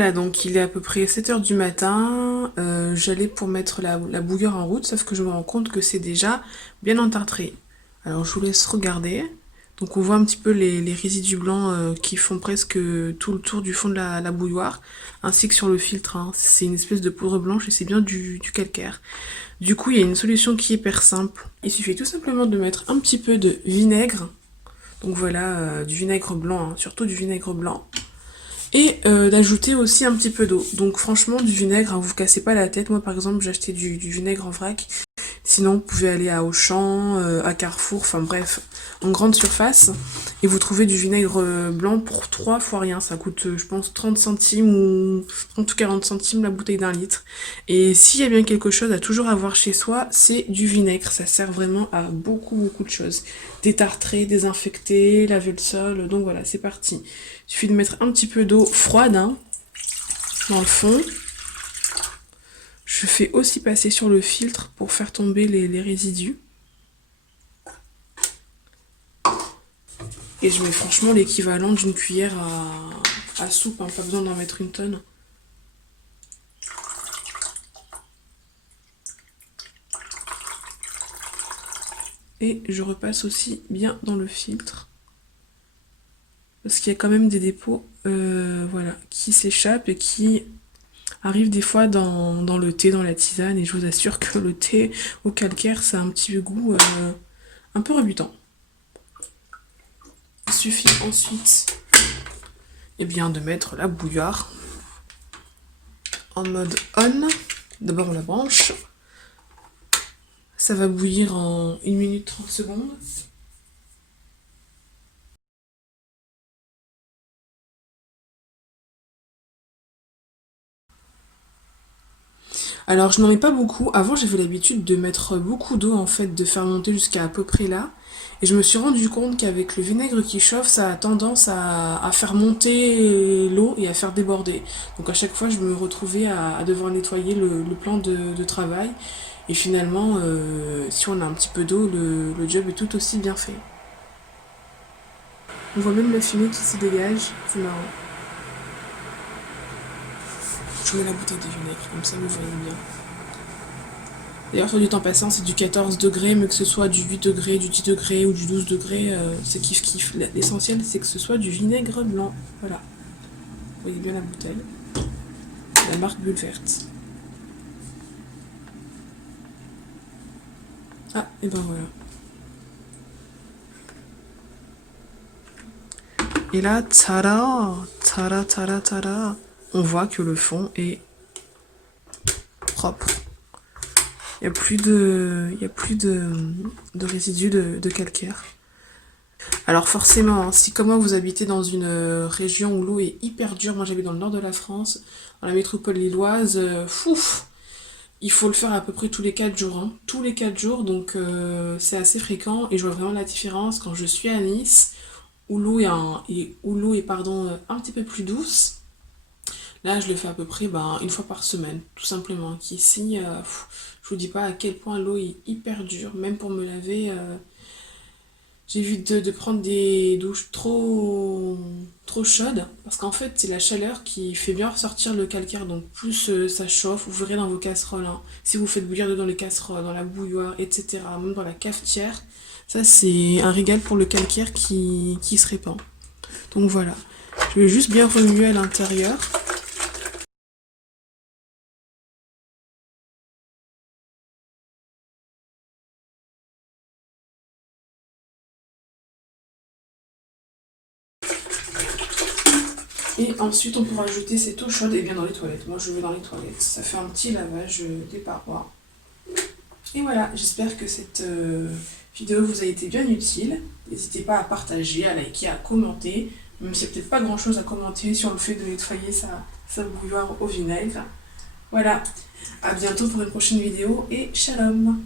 Voilà, donc il est à peu près 7 heures du matin. J'allais pour mettre la bouilloire en route, sauf que je me rends compte que c'est déjà bien entartré. Alors je vous laisse regarder. Donc on voit un petit peu les résidus blancs qui font presque tout le tour du fond de la bouilloire, ainsi que sur le filtre, hein. C'est une espèce de poudre blanche et c'est bien du calcaire. Du coup, il y a une solution qui est hyper simple. Il suffit tout simplement de mettre un petit peu de vinaigre. Donc voilà, du vinaigre blanc, hein, surtout du vinaigre blanc. Et d'ajouter aussi un petit peu d'eau. Donc franchement, du vinaigre, hein, vous vous cassez pas la tête. Moi par exemple, j'ai acheté du vinaigre en vrac. Sinon, vous pouvez aller à Auchan, à Carrefour, enfin bref, en grande surface. Et vous trouvez du vinaigre blanc pour 3 fois rien. Ça coûte, je pense, 30 centimes ou 30 ou 40 centimes la bouteille d'un litre. Et s'il y a bien quelque chose à toujours avoir chez soi, c'est du vinaigre. Ça sert vraiment à beaucoup de choses. Détartrer, désinfecter, laver le sol. Donc voilà, c'est parti. Il suffit de mettre un petit peu d'eau froide, hein, dans le fond. Je fais aussi passer sur le filtre pour faire tomber les résidus. Et je mets franchement l'équivalent d'une cuillère à soupe, hein, pas besoin d'en mettre une tonne. Et je repasse aussi bien dans le filtre. Parce qu'il y a quand même des dépôts voilà, qui s'échappent et qui arrivent des fois dans le thé, dans la tisane. Et je vous assure que le thé au calcaire, ça a un petit goût un peu rebutant. Il suffit ensuite de mettre la bouilloire en mode on. D'abord on la branche. Ça va bouillir en 1 minute 30 secondes. Alors je n'en mets pas beaucoup. Avant j'avais l'habitude de mettre beaucoup d'eau en fait, de faire monter jusqu'à peu près là. Et je me suis rendu compte qu'avec le vinaigre qui chauffe, ça a tendance à faire monter l'eau et à faire déborder. Donc à chaque fois je me retrouvais à devoir nettoyer le plan de travail. Et finalement, si on a un petit peu d'eau, le job est tout aussi bien fait. On voit même la fumée qui se dégage, c'est marrant. Je mets la bouteille de vinaigre, comme ça vous voyez bien. D'ailleurs, sur du temps passant, c'est du 14 degrés, mais que ce soit du 8 degrés, du 10 degrés ou du 12 degrés, c'est kiff-kiff. L'essentiel, c'est que ce soit du vinaigre blanc. Voilà. Vous voyez bien la bouteille. La marque Bulle Verte. Ah, et ben voilà. Et là, tada, tada, tada, tada, on voit que le fond est propre. Il n'y a plus de résidus de calcaire. Alors forcément, hein, si comme moi vous habitez dans une région où l'eau est hyper dure, moi j'habite dans le nord de la France, dans la métropole lilloise, il faut le faire à peu près tous les 4 jours. Hein. Tous les 4 jours, donc c'est assez fréquent et je vois vraiment la différence quand je suis à Nice, où l'eau est, un petit peu plus douce. Là, je le fais à peu près une fois par semaine, tout simplement. Qu'ici, je vous dis pas à quel point l'eau est hyper dure, même pour me laver. J'évite de prendre des douches trop chaudes, parce qu'en fait, c'est la chaleur qui fait bien ressortir le calcaire. Donc, plus ça chauffe, vous verrez dans vos casseroles, hein, si vous faites bouillir dedans les casseroles, dans la bouilloire, etc., même dans la cafetière, ça, c'est un régal pour le calcaire qui se répand. Donc, voilà. Je vais juste bien remuer à l'intérieur. Et ensuite, on pourra ajouter cette eau chaude et bien dans les toilettes. Moi, je vais dans les toilettes. Ça fait un petit lavage des parois. Et voilà, j'espère que cette vidéo vous a été bien utile. N'hésitez pas à partager, à liker, à commenter. Même s'il n'y a peut-être pas grand-chose à commenter sur le fait de nettoyer sa bouilloire au vinaigre. Voilà, à bientôt pour une prochaine vidéo et shalom!